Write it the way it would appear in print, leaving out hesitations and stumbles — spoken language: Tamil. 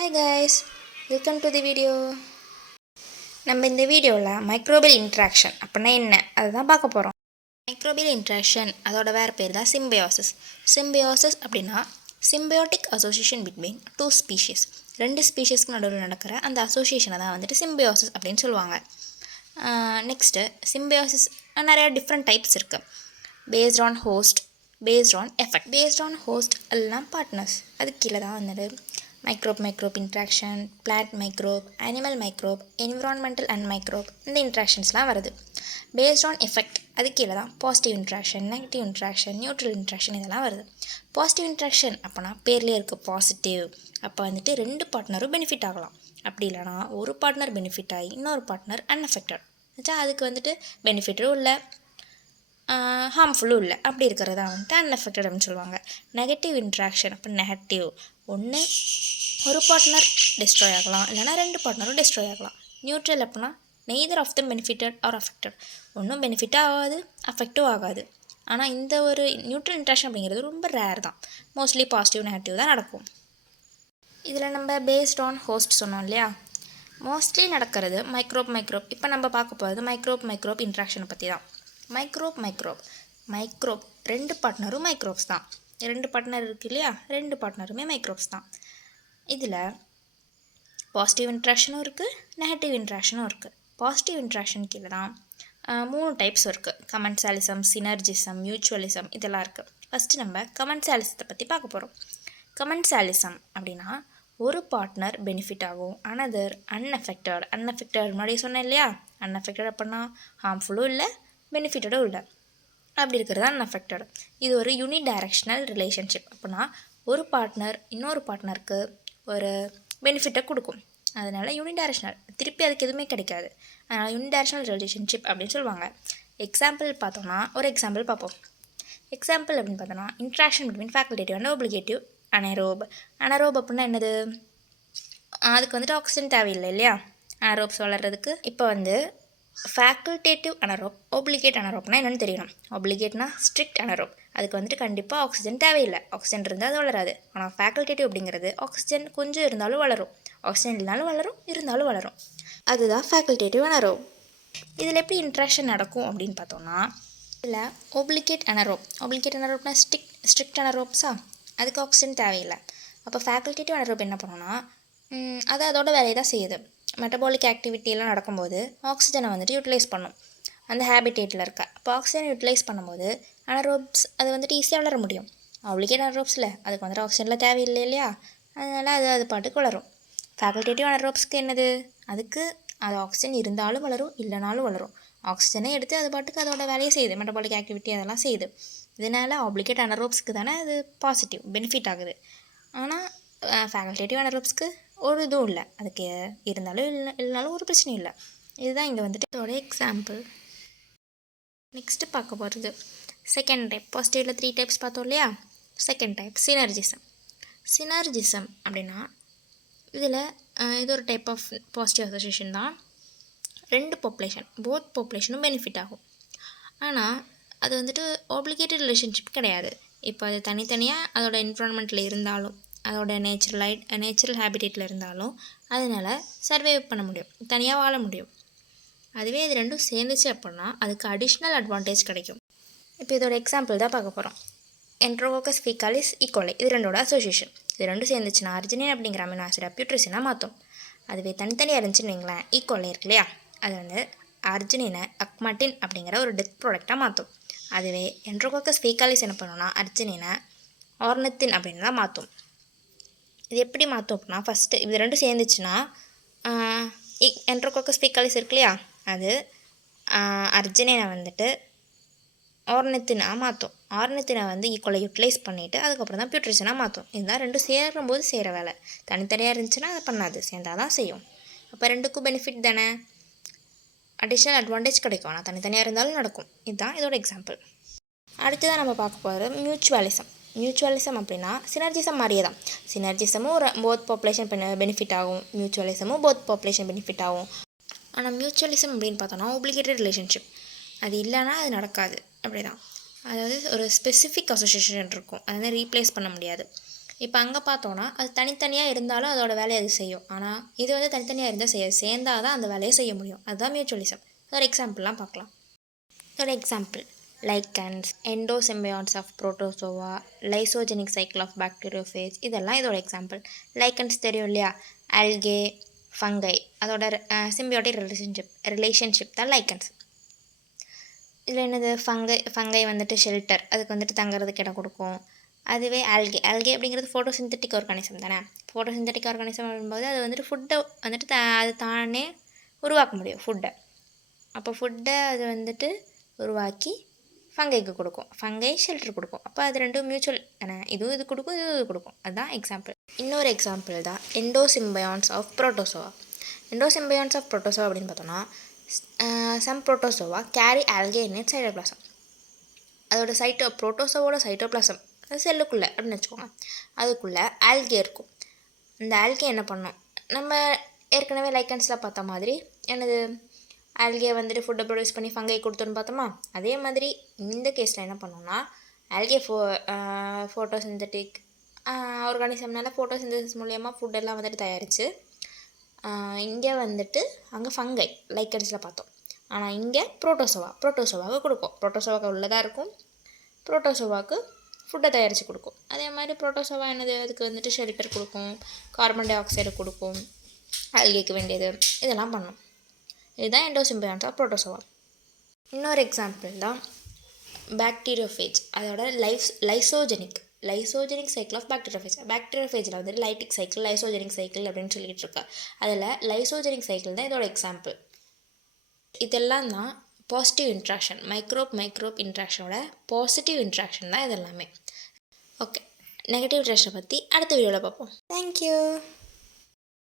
Hi guys, welcome to the video. நம்ம இந்த வீடியோவில் மைக்ரோபியல் இன்ட்ராக்ஷன் அப்படின்னா என்ன அதுதான் பார்க்க போகிறோம். மைக்ரோபியல் இன்ட்ராக்ஷன் அதோட வேறு பேர் தான் சிம்பியோசிஸ். சிம்பியோசிஸ் அப்படின்னா சிம்பியோட்டிக் அசோசியேஷன் பிட்வீன் டூ ஸ்பீஷீஸ். ரெண்டு ஸ்பீஷீஸ்க்கு நடுவில் நடக்கிற அந்த அசோசியேஷனை தான் வந்துட்டு சிம்பியோசிஸ் அப்படின்னு சொல்லுவாங்க. நெக்ஸ்ட்டு சிம்பியோசிஸ் நிறையா டிஃப்ரெண்ட் டைப்ஸ் இருக்குது. Based on host, based on effect. Based on host எல்லாம் பார்ட்னர்ஸ், அது கீழே தான் வந்துட்டு microbe interaction, plant microbe, animal microbe, environmental and microbe, இந்த இன்ட்ராக்ஷன்ஸ்லாம் வருது. பேஸ்ட் ஆன் எஃபெக்ட் அது கீழே தான் positive interaction, negative interaction, neutral interaction இதெல்லாம் வருது. பாசிட்டிவ் இன்ட்ராக்ஷன் அப்போனா பேர்லேயே இருக்குது பாசிட்டிவ். அப்போ வந்துட்டு ரெண்டு பார்ட்னரும் பெனிஃபிட் ஆகலாம். அப்படி இல்லைனா ஒரு பார்ட்னர் பெனிஃபிட் ஆகி இன்னொரு பார்ட்னர் அன்அஃபெக்டட். அதுக்கு வந்துட்டு பெனிஃபிட்டும் இல்லை, ஹார்ம்ஃபுல்லும் இல்லை, அப்படி இருக்கிறதா வந்துட்டு அன்அஃபெக்டட் அப்படின்னு சொல்லுவாங்க. நெகட்டிவ் இன்ட்ராக்ஷன் அப்போ நெகட்டிவ், ஒன்று ஒரு பார்ட்னர் டிஸ்ட்ராய் ஆகலாம், இல்லைனா ரெண்டு பார்ட்னரும் டிஸ்ட்ராய் ஆகலாம். நியூட்ரல் அப்படின்னா neither of them benefited or affected, ஒன்றும் பெனிஃபிட்டும் ஆகாது அஃபெக்டும் ஆகாது. ஆனால் இந்த ஒரு நியூட்ரல் இன்ட்ராக்ஷன் அப்படிங்கிறது ரொம்ப ரேர் தான். மோஸ்ட்லி பாசிட்டிவ் நெகட்டிவ் தான் நடக்கும். இதில் நம்ம பேஸ்ட் ஆன் ஹோஸ்ட் சொன்னோம் இல்லையா, மோஸ்ட்லி நடக்கிறது மைக்ரோப். இப்போ நம்ம பார்க்க போகிறது மைக்ரோப் இன்ட்ராக்ஷனை பற்றி தான். மைக்ரோப் ரெண்டு பார்ட்னரும் மைக்ரோப்ஸ் தான். ரெண்டு பார்ட்னர் இருக்குது இல்லையா, ரெண்டு பார்ட்னருமே மைக்ரோப்ஸ் தான். இதில் பாசிட்டிவ் இன்ட்ராக்ஷனும் இருக்குது, நெகட்டிவ் இன்ட்ராக்ஷனும் இருக்குது. பாசிட்டிவ் இன்ட்ராக்ஷன் கீழே தான் 3 டைப்ஸ் இருக்குது. கமென்சாலிசம், சினர்ஜிசம், மியூச்சுவலிசம் இதெல்லாம் இருக்குது. ஃபஸ்ட்டு நம்ம கமென்சாலிசத்தை பற்றி பார்க்க போகிறோம். கமென்சாலிசம் அப்படின்னா ஒரு பார்ட்னர் பெனிஃபிட் ஆகும், அனதர் அன்அஃபெக்டட். முன்னாடியே சொன்னேன் இல்லையா, அன்அஃபெக்டட் அப்படின்னா ஹார்ம்ஃபுல்லும் இல்லை பெனிஃபிட்டடும் இல்லை, அப்படி இருக்கிறது தான் அன்அஃபெக்டட். இது ஒரு யூனி டைரக்ஷனல் ரிலேஷன்ஷிப். அப்படின்னா ஒரு பார்ட்னர் இன்னொரு பார்ட்னருக்கு ஒரு பெனிஃபிட்டை கொடுக்கும், அதனால் யூனிடைரக்ஷனல், திருப்பி அதுக்கு எதுவுமே கிடைக்காது, அதனால் யூனிடைரக்ஷனல் ரிலேஷன்ஷிப் அப்படின்னு சொல்லுவாங்க. எக்ஸாம்பிள் பார்த்தோம்னா ஒரு எக்ஸாம்பிள் பார்ப்போம். எக்ஸாம்பிள் அப்படின்னு பார்த்தோம்னா இன்ட்ராக்ஷன் பிட்வீன் ஃபேக்கல்டேட்டிவ் அண்ட் ஒப்ளிகேட்டிவ் அனரோப் அப்படின்னா என்னது, அதுக்கு வந்துட்டு ஆக்சிஜன் தேவையில்லை இல்லையா அனரோப்ஸ் வளர்கிறதுக்கு. இப்போ வந்து ஃபேக்கல்டேட்டிவ் அனரோப், ஒப்ளிகேட் அனரோப்னா என்னென்னு தெரியணும். ஒப்ளிகேட்னா ஸ்ட்ரிக்ட் அனரோப், அதுக்கு வந்துட்டு கண்டிப்பாக ஆக்சிஜன் தேவையில்லை, ஆக்சிஜன் இருந்தால் அது வளராது. ஆனால் ஃபேக்கல்டேட்டிவ் அப்படிங்கிறது ஆக்சிஜன் கொஞ்சம் இருந்தாலும் வளரும், ஆக்சிஜன் இல்லைனாலும் வளரும், இருந்தாலும் வளரும், அதுதான் ஃபேக்கல்டேட்டிவ் அனரோப். இதில் எப்படி இன்ட்ராக்ஷன் நடக்கும் அப்படின்னு பார்த்தோம்னா, இதில் ஒப்ளிகேட் அனரோப்னா ஸ்ட்ரிக்ட் அனரோப்ஸா, அதுக்கு ஆக்சிஜன் தேவையில்லை. அப்போ ஃபேக்கல்டேட்டிவ் அனரோப் என்ன பண்ணோன்னா அது அதோட வேலையை தான் செய்யுது. மெட்டபாலிக் ஆக்டிவிட்டியெல்லாம் நடக்கும்போது ஆக்சிஜனை வந்துட்டு யூட்டிலைஸ் பண்ணும் அந்த ஹேபிடேட்டில் இருக்க. அப்போ ஆக்சிஜனை யூட்டிலைஸ் பண்ணும்போது அனரோப்ஸ் அது வந்துட்டு ஈஸியாக வளர முடியும். ஒப்ளிகேட் அனரோப்ஸில் அதுக்கு வந்துட்டு ஆக்சிஜனில் தேவையில்லை இல்லையா, அதனால் அது பாட்டுக்கு வளரும். ஃபேக்கல்டேட்டிவ் அனரோப்ஸ்க்கு என்னது, அதுக்கு அது ஆக்சிஜன் இருந்தாலும் வளரும், இல்லைனாலும் வளரும். ஆக்சிஜனை எடுத்து அது பாட்டுக்கு அதோட வேலையை செய்யுது, மெட்டபாலிக் ஆக்டிவிட்டி அதெல்லாம் செய்யுது. இதனால் ஒப்ளிகேட் அனரோப்ஸ்க்கு தானே அது பாசிட்டிவ் பெனிஃபிட் ஆகுது. ஆனால் ஃபேக்கல்டேட்டிவ் அனரோப்ஸ்க்கு ஒரு இதுவும் இல்லை, அதுக்கு இருந்தாலும் இல்லைனாலும் ஒரு பிரச்சனையும் இல்லை. இதுதான் இங்கே வந்துட்டு இதோட எக்ஸாம்பிள். நெக்ஸ்ட்டு பார்க்க போகிறது செகண்ட் டைப். பாசிட்டிவில் 3 டைப்ஸ் பார்த்தோம் இல்லையா, செகண்ட் டைப் சினர்ஜிசம் அப்படின்னா இதில் இது ஒரு டைப் ஆஃப் பாசிட்டிவ் அசோசியேஷன் தான். போத் பாப்புலேஷனும் பெனிஃபிட் ஆகும். ஆனால் அது வந்துட்டு ஆப்ளிகேட்டட் ரிலேஷன்ஷிப் கிடையாது. இப்போ அது தனித்தனியாக அதோட என்விரான்மெண்ட்டில் இருந்தாலும், அதோட நேச்சுரல் ஹேபிடேட்டில் இருந்தாலும் அதனால் சர்வைவ் பண்ண முடியும், தனியாக வாழ முடியும். அதுவே இது ரெண்டும் சேர்ந்துச்சு அப்படின்னா அதுக்கு அடிஷ்னல் அட்வான்டேஜ் கிடைக்கும். இப்போ இதோட எக்ஸாம்பிள் தான் பார்க்க போகிறோம். என்ட்ரோகோக்கஸ் ஃபீகாலிஸ், ஈகோலை இது ரெண்டோட அசோசியேஷன். இது ரெண்டும் சேர்ந்துச்சுன்னா அர்ஜினின் அப்படிங்கிற அமினோ ஆசிட் பியூட்ரிசினாக மாற்றும். அதுவே தனித்தனியாக இருந்துச்சுன்னு வைங்களேன், ஈகோலை இருக்கு இல்லையா, அது வந்து அர்ஜினினை அக்மாட்டின் அப்படிங்கிற ஒரு டெத் ப்ராடக்டாக மாற்றும். அதுவே என்ட்ரோகோக்கஸ் ஃபீகாலிஸ் என்ன பண்ணோன்னா அர்ஜினினை ஆர்னித்தின் அப்படின்னு தான் மாற்றும். இது எப்படி மாற்றும் அப்படின்னா, ஃபஸ்ட்டு இது ரெண்டும் சேர்ந்துச்சுன்னா என்ட்ரோகோக்கஸ் ஃபீகாலிஸ் இருக்கு இல்லையா, அது அர்ஜினினை வந்துட்டு ஆர்னித்தினாக மாற்றும். ஆர்னித்தினை வந்து ஈக்குவலை யூட்டிலைஸ் பண்ணிவிட்டு அதுக்கப்புறம் தான் பியூட்ரிஷனாக மாற்றும். இதுதான் ரெண்டும் சேரும்போது செய்கிற வேலை. தனித்தனியாக இருந்துச்சுன்னா அதை பண்ணாது, சேர்ந்தால் தான் செய்யும். அப்போ ரெண்டுக்கும் பெனிஃபிட் தானே, அடிஷ்னல் அட்வான்டேஜ் கிடைக்கும். ஆனால் தனித்தனியாக இருந்தாலும் நடக்கும். இதுதான் இதோட எக்ஸாம்பிள். அடுத்ததான் நம்ம பார்க்க போகிறது மியூச்சுவலிசம் அப்படின்னா சினர்ஜிசம் மாதிரியே தான். சினர்ஜிசமும் போத் பாப்புலேஷன் பெனிஃபிட் ஆகும், மியூச்சுவலிசமும் போத் பாப்புலேஷன் பெனிஃபிட் ஆகும். ஆனால் மியூச்சுவலிசம் அப்படின்னு பார்த்தோன்னா ஒப்ளிகேட்டட் ரிலேஷன்ஷிப், அது இல்லைன்னா அது நடக்காது. அப்படி தான், அதாவது ஒரு ஸ்பெசிஃபிக் அசோசியேஷன் இருக்கும், அதை ரீப்ளேஸ் பண்ண முடியாது. இப்போ அங்கே பார்த்தோன்னா அது தனித்தனியாக இருந்தாலும் அதோட வேலையை அது செய்யும். ஆனால் இது வந்து தனித்தனியாக இருந்தால் சேர்ந்தால் தான் அந்த வேலையை செய்ய முடியும். அதுதான் மியூச்சுவலிசம். அதோட எக்ஸாம்பிள்லாம் பார்க்கலாம். அதோட example lichens, endosymbionts of protozoa, lysogenic cycle of bacteriophage, இதெல்லாம் இதோட எக்ஸாம்பிள். லைக்கன்ஸ் தெரியும் இல்லையா, ஆல்கே, ஃபங்கை, அதோட சிம்பியோட்டிக் ரிலேஷன்ஷிப் தான் லைக்கன்ஸ். இதில் என்னது, ஃபங்கை வந்துட்டு ஷெல்டர், அதுக்கு வந்துட்டு தங்குறதுக்கு இடம் கொடுக்கும். அதுவே ஆல்கே அப்படிங்கிறது ஃபோட்டோசிந்தட்டிக் ஆர்கானிசம் தானே. ஃபோட்டோசிந்தட்டிக் ஆர்கானிசம் அப்படின்போது அது வந்துட்டு ஃபுட்டை வந்துட்டு அது தானே உருவாக்க முடியும் ஃபுட்டை. அப்போ ஃபுட்டை அது வந்துட்டு உருவாக்கி ஃபங்கைக்கு கொடுக்கும், ஃபங்கை ஷெல்டர் கொடுக்கும். அப்போ அது ரெண்டும் மியூச்சுவல் தானே, இதுவும் இது கொடுக்கும், இது கொடுக்கும். அதுதான் எக்ஸாம்பிள். இன்னொரு எக்ஸாம்பிள் தான் endosymbionts of protozoa. Endosymbionts of protozoa அப்படின்னு பார்த்தோன்னா, some protozoa carry algae in its cytoplasm. அதோட புரோட்டோசோவோட சைட்டோபிளாசம் செல்லுக்குள்ளே அப்படின்னு வச்சுக்கோங்க, அதுக்குள்ளே ஆல்கே இருக்கும். இந்த ஆல்கே என்ன பண்ணும், நம்ம ஏற்கனவே லைக்கன்ஸில் பார்த்த மாதிரி என்னது, ஆல்கே வந்துட்டு ஃபுட்டை ப்ரொடியூஸ் பண்ணி ஃபங்கை கொடுத்தோன்னு பார்த்தோமா, அதே மாதிரி இந்த கேஸில் என்ன பண்ணோம்னா, ஆல்கே ஃபோட்டோசிந்தட்டிக் ஆர்கானிசம்னால ஃபோட்டோசிந்தசிஸ் மூலயமா ஃபுட்டெல்லாம் வந்துட்டு தயாரித்து இங்கே வந்துட்டு அங்கே ஃபங்கை லைக்கன்ஸில் பார்த்தோம். ஆனால் இங்கே புரோட்டோசோவாவுக்கு கொடுக்கும். புரோட்டோசோவாவுக்கு உள்ளதாக இருக்கும், புரோட்டோசோவாவுக்கு ஃபுட்டை தயாரித்து கொடுக்கும். அதே மாதிரி புரோட்டோசோவா என்னது, அதுக்கு வந்துட்டு ஷெல்டர் கொடுக்கும், கார்பன் டை ஆக்சைடு கொடுக்கும், ஆல்கேக்கு வேண்டியது இதெல்லாம் பண்ணும். இதுதான் எண்டோசிம்பியான்ஸ் ஆஃப் புரோட்டோசோவா. இன்னொரு எக்ஸாம்பிள் தான் பாக்டீரியோஃபேஜ். அதோட லைசோஜெனிக் சைக்கிள் ஆஃப் பாக்டீரியோஃபேஜ். பாக்டீரியோஃபேஜில் வந்துட்டு லைட்டிக் சைக்கிள், லைசோஜெனிக் சைக்கிள் அப்படின்னு சொல்லிட்டு இருக்கா. அதில் லைசோஜெனிக் சைக்கிள் தான் இதோட எக்ஸாம்பிள். இதெல்லாம் தான் பாசிட்டிவ் இன்ட்ராக்ஷன், மைக்ரோப் இன்ட்ராக்ஷனோட பாசிட்டிவ் இன்ட்ராக்ஷன் தான் இதெல்லாமே. ஓகே, நெகட்டிவ் இன்ட்ராக்ஷனை பற்றி அடுத்த வீடியோவில் பார்ப்போம். தேங்க்யூ.